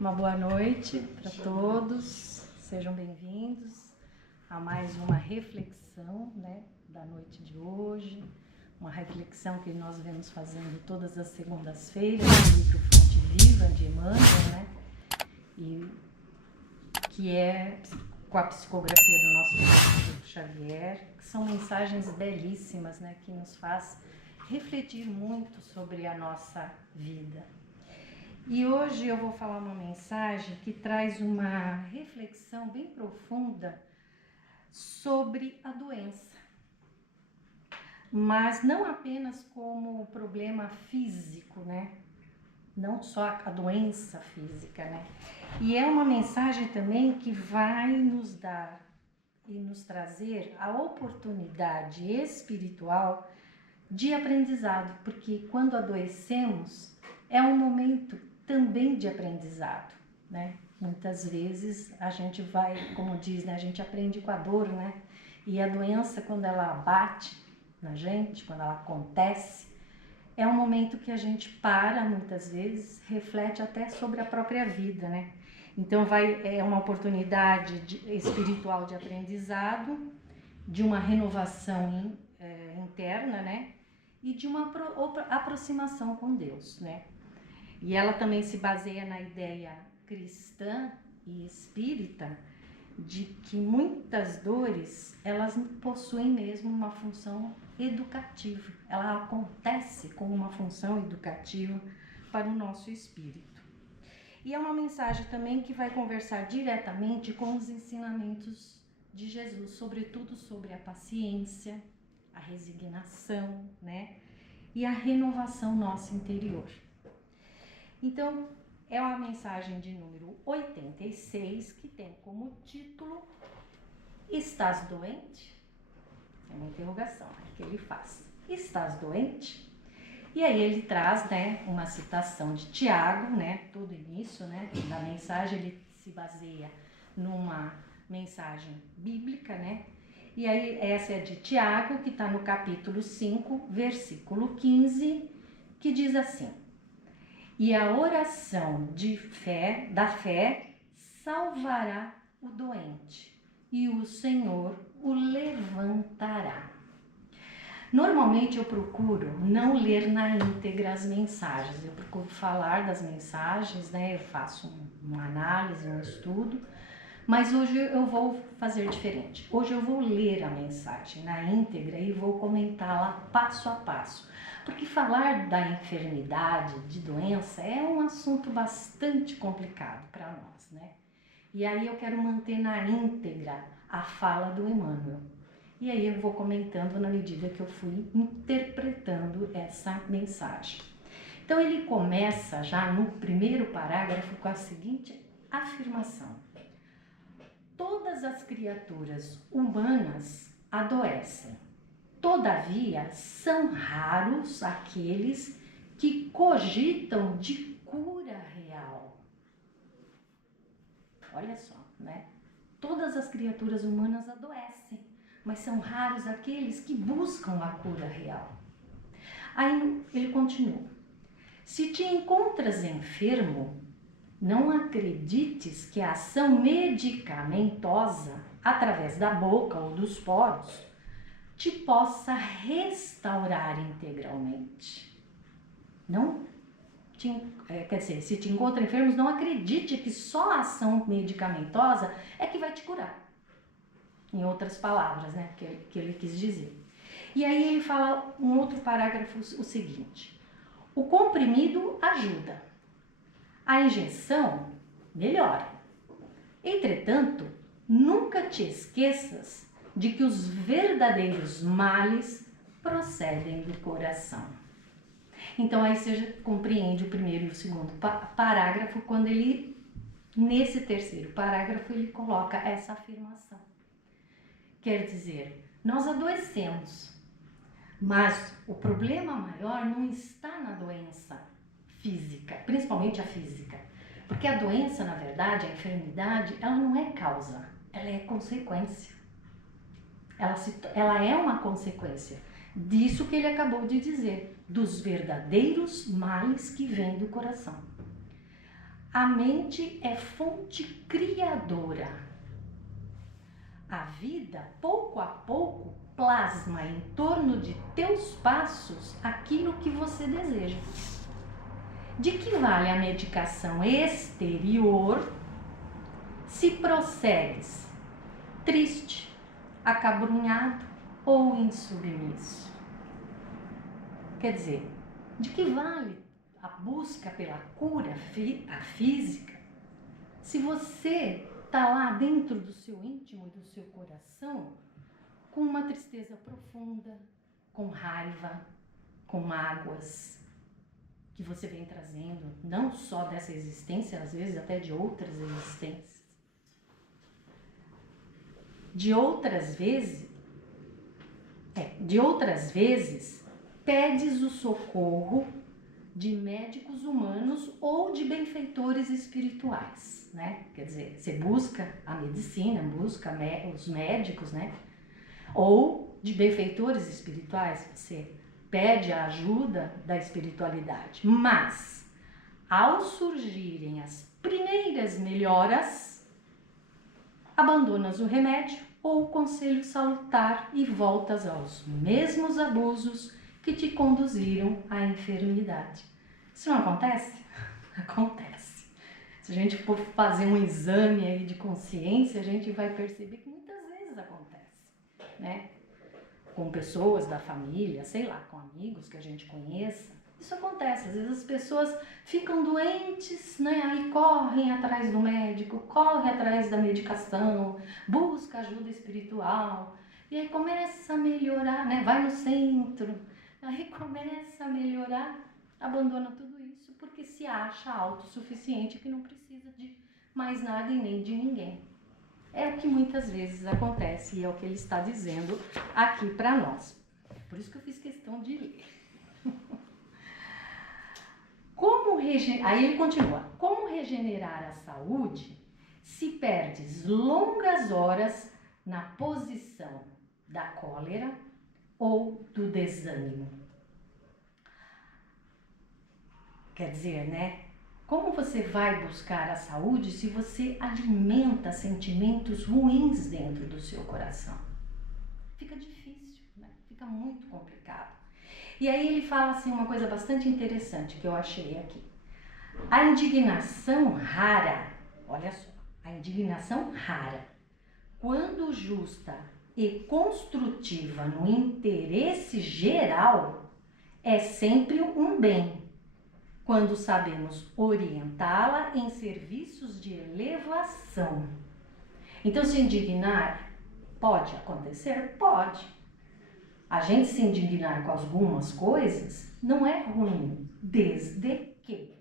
Uma boa noite para todos, sejam bem-vindos a mais uma reflexão, da noite de hoje, uma reflexão que nós vemos fazendo todas as segundas-feiras no livro Fonte Viva de Emmanuel, e que é com a psicografia do nosso Chico Xavier, que são mensagens belíssimas, que nos faz refletir muito sobre a nossa vida. E hoje eu vou falar uma mensagem que traz uma reflexão bem profunda sobre a doença, mas não apenas como problema físico, não só a doença física, E é uma mensagem também que vai nos dar e nos trazer a oportunidade espiritual de aprendizado, porque quando adoecemos é um momento também de aprendizado, Muitas vezes a gente vai, como diz, a gente aprende com a dor, E a doença, quando ela bate na gente, quando ela acontece, é um momento que a gente para, muitas vezes, reflete até sobre a própria vida, Então é uma oportunidade espiritual de aprendizado, de uma renovação interna, E de uma aproximação com Deus, E ela também se baseia na ideia cristã e espírita de que muitas dores, elas possuem mesmo uma função educativa. Ela acontece com uma função educativa para o nosso espírito. E é uma mensagem também que vai conversar diretamente com os ensinamentos de Jesus, sobretudo sobre a paciência, a resignação, E a renovação nossa interior. Então, é uma mensagem de número 86, que tem como título Estás doente? É uma interrogação que ele faz. Estás doente? E aí ele traz, uma citação de Tiago, todo início, da mensagem, ele se baseia numa mensagem bíblica, E aí essa é de Tiago, que está no capítulo 5, versículo 15, que diz assim: E a oração da fé salvará o doente, e o Senhor o levantará. Normalmente eu procuro não ler na íntegra as mensagens, eu procuro falar das mensagens, Eu faço uma análise, um estudo, mas hoje eu vou fazer diferente. Hoje eu vou ler a mensagem na íntegra e vou comentá-la passo a passo. Porque falar da enfermidade, de doença, é um assunto bastante complicado para nós, E aí eu quero manter na íntegra a fala do Emmanuel. E aí eu vou comentando na medida que eu fui interpretando essa mensagem. Então ele começa já no primeiro parágrafo com a seguinte afirmação: Todas as criaturas humanas adoecem. Todavia, são raros aqueles que cogitam de cura real. Olha só, Todas as criaturas humanas adoecem, mas são raros aqueles que buscam a cura real. Aí ele continua: Se te encontras enfermo, não acredites que a ação medicamentosa, através da boca ou dos poros, te possa restaurar integralmente. Se te encontra enfermo, não acredite que só a ação medicamentosa é que vai te curar. Em outras palavras, que ele quis dizer. E aí ele fala um outro parágrafo, o seguinte: o comprimido ajuda, a injeção melhora. Entretanto, nunca te esqueças de que os verdadeiros males procedem do coração. Então aí você compreende o primeiro e o segundo parágrafo, quando ele, nesse terceiro parágrafo, ele coloca essa afirmação. Quer dizer, nós adoecemos, mas o problema maior não está na doença física, principalmente a física. Porque a doença, na verdade, a enfermidade, ela não é causa, ela é consequência. Ela é uma consequência disso que ele acabou de dizer, dos verdadeiros males que vêm do coração. A mente é fonte criadora. A vida, pouco a pouco, plasma em torno de teus passos aquilo que você deseja. De que vale a medicação exterior se prossegues triste, acabrunhado ou insubmisso? Quer dizer, de que vale a busca pela cura física se você está lá dentro do seu íntimo e do seu coração com uma tristeza profunda, com raiva, com mágoas que você vem trazendo, não só dessa existência, às vezes até de outras existências. De outras vezes, pedes o socorro de médicos humanos ou de benfeitores espirituais, né? Quer dizer, você busca a medicina, busca os médicos, né? Ou de benfeitores espirituais, você pede a ajuda da espiritualidade. Mas, ao surgirem as primeiras melhoras, abandonas o remédio ou o conselho salutar e voltas aos mesmos abusos que te conduziram à enfermidade. Isso não acontece? Acontece. Se a gente for fazer um exame aí de consciência, a gente vai perceber que muitas vezes acontece, né? Com pessoas da família, sei lá, com amigos que a gente conheça. Isso acontece, às vezes as pessoas ficam doentes, né? Aí correm atrás do médico, correm atrás da medicação, busca ajuda espiritual, e aí começa a melhorar, né? Vai no centro, aí começa a melhorar, abandona tudo isso porque se acha autossuficiente, que não precisa de mais nada e nem de ninguém. É o que muitas vezes acontece e é o que ele está dizendo aqui para nós. Por isso que eu fiz questão de ler. Aí ele continua. Como regenerar a saúde se perdes longas horas na posição da cólera ou do desânimo? Quer dizer, né? Como você vai buscar a saúde se você alimenta sentimentos ruins dentro do seu coração? Fica difícil, né? Fica muito complicado. E aí ele fala assim uma coisa bastante interessante que eu achei aqui. A indignação rara, olha só, a indignação rara, quando justa e construtiva no interesse geral, é sempre um bem, quando sabemos orientá-la em serviços de elevação. Então, se indignar pode acontecer? Pode. A gente se indignar com algumas coisas não é ruim, desde que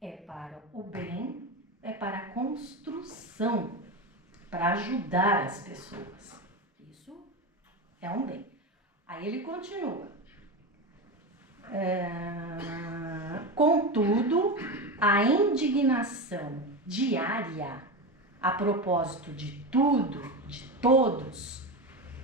é para o bem, é para a construção, para ajudar as pessoas. Isso é um bem. Aí ele continua. Contudo, a indignação diária a propósito de tudo, de todos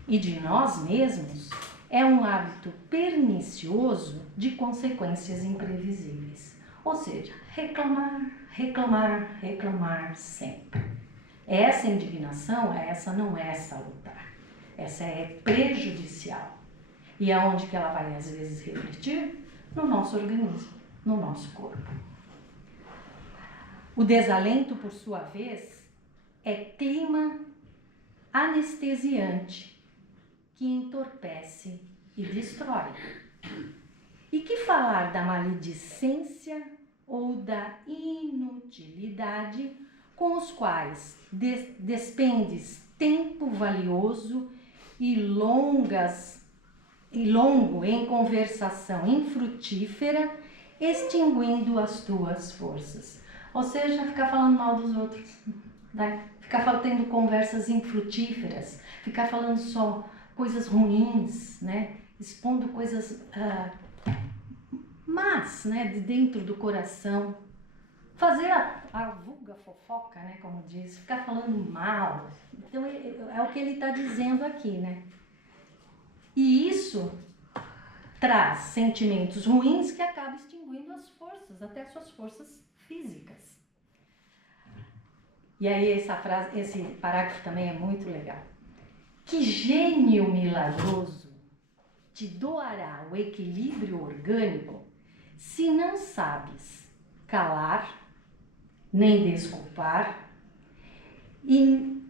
e de nós mesmos é um hábito pernicioso de consequências imprevisíveis. Ou seja, reclamar, reclamar, reclamar sempre. Essa indignação, essa não é salutar. Essa é prejudicial. E aonde que ela vai às vezes refletir? No nosso organismo, no nosso corpo. O desalento, por sua vez, é clima anestesiante que entorpece e destrói. E que falar da maledicência ou da inutilidade com os quais despendes tempo valioso e longo em conversação infrutífera, extinguindo as tuas forças. Ou seja, ficar falando mal dos outros, né? Ficar tendo conversas infrutíferas, ficar falando só coisas ruins, né? Expondo coisas más, né? De dentro do coração. Fazer a vulga fofoca, né? Como diz, ficar falando mal. Então é o que ele está dizendo aqui, né? E isso traz sentimentos ruins que acabam extinguindo as forças, até as suas forças físicas. E aí essa frase, esse parágrafo também é muito legal. Que gênio milagroso te doará o equilíbrio orgânico se não sabes calar, nem desculpar, e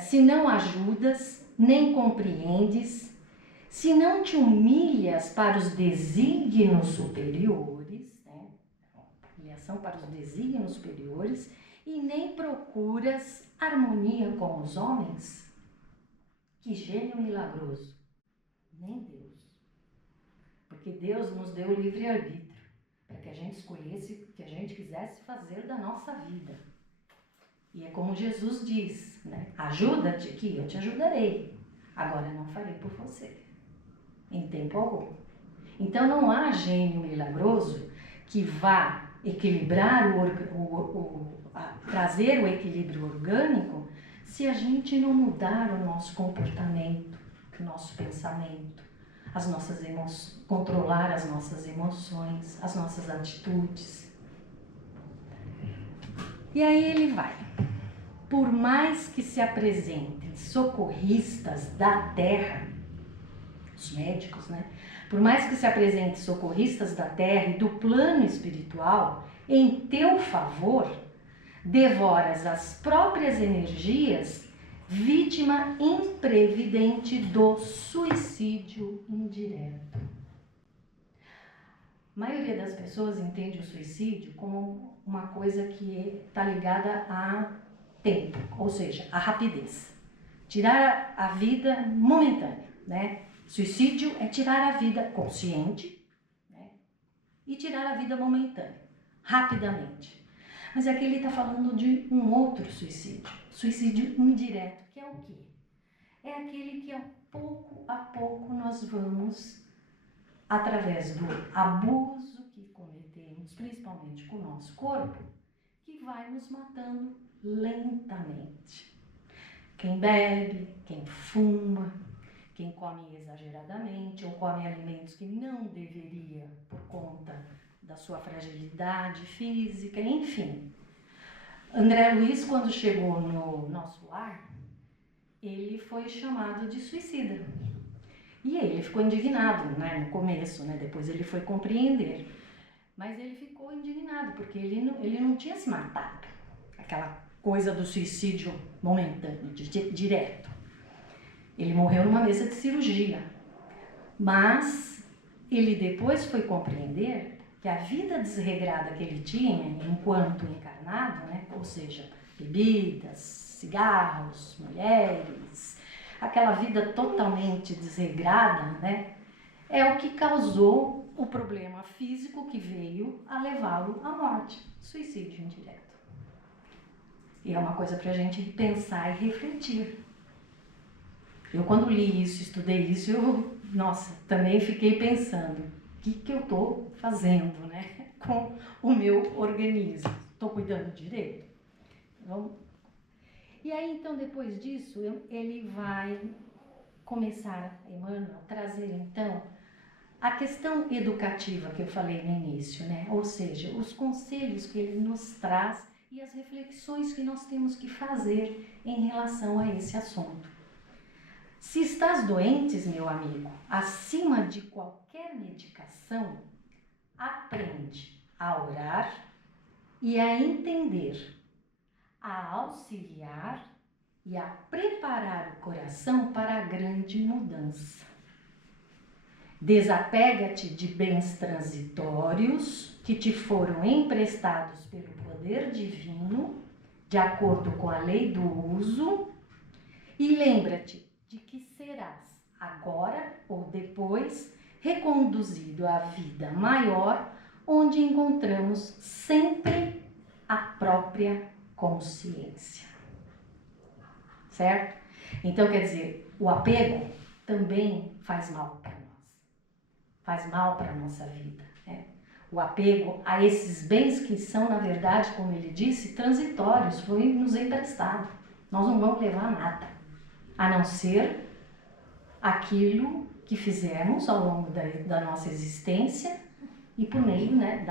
se não ajudas, nem compreendes, se não te humilhas para os desígnios superiores, né? Humilhação para os desígnios superiores, e nem procuras harmonia com os homens? Que gênio milagroso! Nem Deus. Porque Deus nos deu o livre-arbítrio para que a gente escolhesse o que a gente quisesse fazer da nossa vida. E é como Jesus diz, né? Ajuda-te que eu te ajudarei. Agora não farei por você, em tempo algum. Então não há gênio milagroso que vá equilibrar, trazer o equilíbrio orgânico se a gente não mudar o nosso comportamento, o nosso pensamento, as nossas emoções, controlar as nossas emoções, as nossas atitudes. E aí ele vai. Por mais que se apresentem socorristas da terra, os médicos, né? Por mais que se apresentem socorristas da terra e do plano espiritual em teu favor, devoras as próprias energias, vítima imprevidente do suicídio indireto. A maioria das pessoas entende o suicídio como uma coisa que está ligada a tempo, ou seja, a rapidez. Tirar a vida momentânea, né? Suicídio é tirar a vida consciente, né? E tirar a vida momentânea, rapidamente. Mas aqui ele está falando de um outro suicídio indireto, que é o quê? É aquele que pouco a pouco nós vamos, através do abuso que cometemos, principalmente com o nosso corpo, que vai nos matando lentamente. Quem bebe, quem fuma, quem come exageradamente ou come alimentos que não deveria por conta da sua fragilidade física, enfim. André Luiz, quando chegou no nosso lar, ele foi chamado de suicida. E ele ficou indignado, né, no começo, né, depois ele foi compreender. Mas ele ficou indignado, porque ele não tinha se matado. Aquela coisa do suicídio momentâneo, direto. Ele morreu numa mesa de cirurgia. Mas ele depois foi compreender que a vida desregrada que ele tinha enquanto encarnado, né, ou seja, bebidas, cigarros, mulheres, aquela vida totalmente desregrada, né, é o que causou o problema físico que veio a levá-lo à morte, suicídio indireto. E é uma coisa para a gente pensar e refletir. Eu, quando li isso, estudei isso, também fiquei pensando, o que eu estou fazendo, né, com o meu organismo? Estou cuidando direito? E aí, então, depois disso, ele vai começar, Emmanuel, trazer, então, a questão educativa que eu falei no início, né? Ou seja, os conselhos que ele nos traz e as reflexões que nós temos que fazer em relação a esse assunto. Se estás doentes, meu amigo, acima de qualquer medicação, aprende a orar e a entender, a auxiliar e a preparar o coração para a grande mudança. Desapega-te de bens transitórios que te foram emprestados pelo poder divino, de acordo com a lei do uso, e lembra-te de que serás, agora ou depois, reconduzido à vida maior, onde encontramos sempre a própria consciência. Certo? Então, quer dizer, o apego também faz mal para nós. Faz mal para a nossa vida. Né? O apego a esses bens que são, na verdade, como ele disse, transitórios, foi nos emprestado. Nós não vamos levar nada, a não ser aquilo que fizemos ao longo da nossa existência e por meio, né,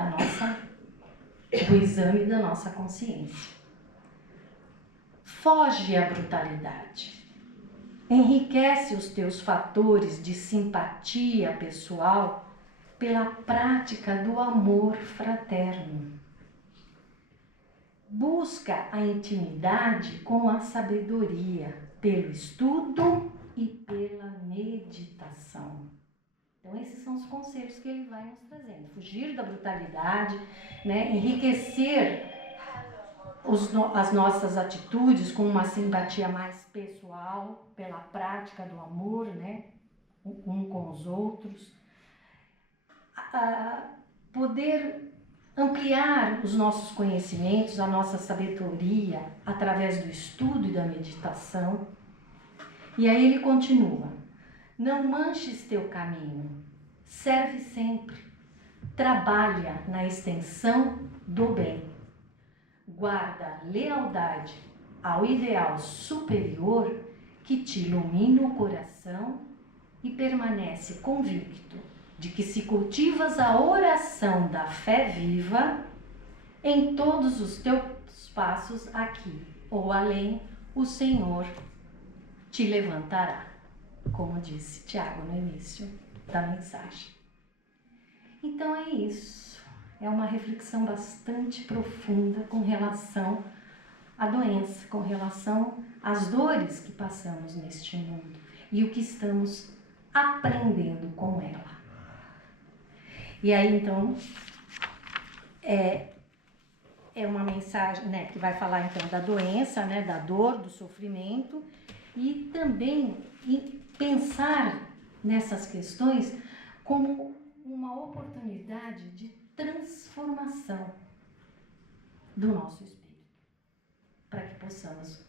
do exame da nossa consciência. Foge à brutalidade. Enriquece os teus fatores de simpatia pessoal pela prática do amor fraterno. Busca a intimidade com a sabedoria, pelo estudo e pela meditação. Então, esses são os conselhos que ele vai nos trazendo. Fugir da brutalidade, né? Enriquecer as nossas atitudes com uma simpatia mais pessoal, pela prática do amor, né? Um com os outros. Poder ampliar os nossos conhecimentos, a nossa sabedoria, através do estudo e da meditação. E aí ele continua: não manches teu caminho, serve sempre, trabalha na extensão do bem, guarda lealdade ao ideal superior que te ilumina o coração e permanece convicto de que se cultivas a oração da fé viva, em todos os teus passos aqui ou além, o Senhor te levantará, como disse Tiago no início da mensagem. Então é isso, é uma reflexão bastante profunda com relação à doença, com relação às dores que passamos neste mundo e o que estamos aprendendo com ela. E aí então é uma mensagem, né, que vai falar então da doença, né, da dor, do sofrimento, e também pensar nessas questões como uma oportunidade de transformação do nosso espírito, para que possamos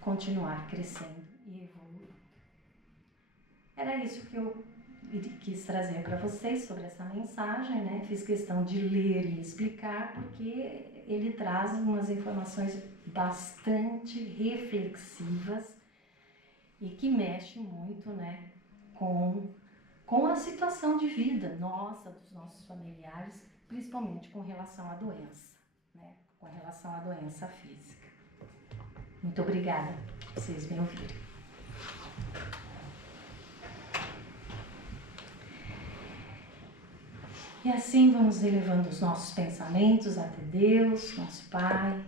continuar crescendo e evoluindo. Era isso que eu quis trazer para vocês sobre essa mensagem, né? Fiz questão de ler e explicar, porque ele traz umas informações bastante reflexivas e que mexe muito, né, com a situação de vida nossa, dos nossos familiares, principalmente com relação à doença, né, com relação à doença física. Muito obrigada por vocês me ouvirem. E assim vamos elevando os nossos pensamentos até Deus, nosso Pai,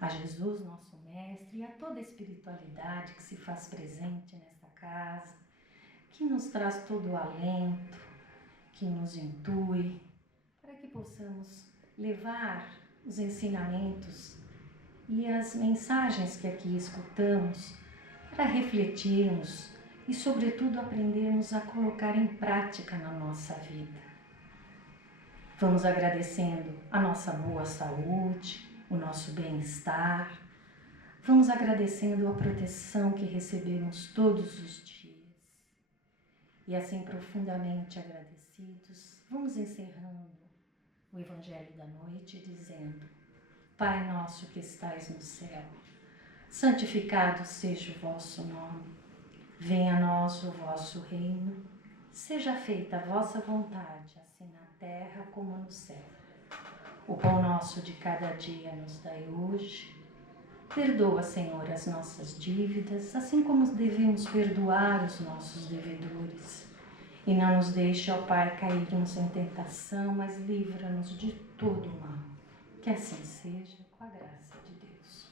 a Jesus, nosso Mestre, e a toda a espiritualidade que se faz presente nesta casa, que nos traz todo o alento, que nos intui, para que possamos levar os ensinamentos e as mensagens que aqui escutamos para refletirmos e, sobretudo, aprendermos a colocar em prática na nossa vida. Vamos agradecendo a nossa boa saúde, o nosso bem-estar. Vamos agradecendo a proteção que recebemos todos os dias. E assim, profundamente agradecidos, vamos encerrando o Evangelho da noite dizendo: Pai nosso que estais no céu, santificado seja o vosso nome. Venha a nós o vosso reino. Seja feita a vossa vontade, assim na terra como no céu. O pão nosso de cada dia nos dai hoje. Perdoa, Senhor, as nossas dívidas, assim como devemos perdoar os nossos devedores. E não nos deixe, ó Pai, cairmos em tentação, mas livra-nos de todo o mal. Que assim seja, com a graça de Deus.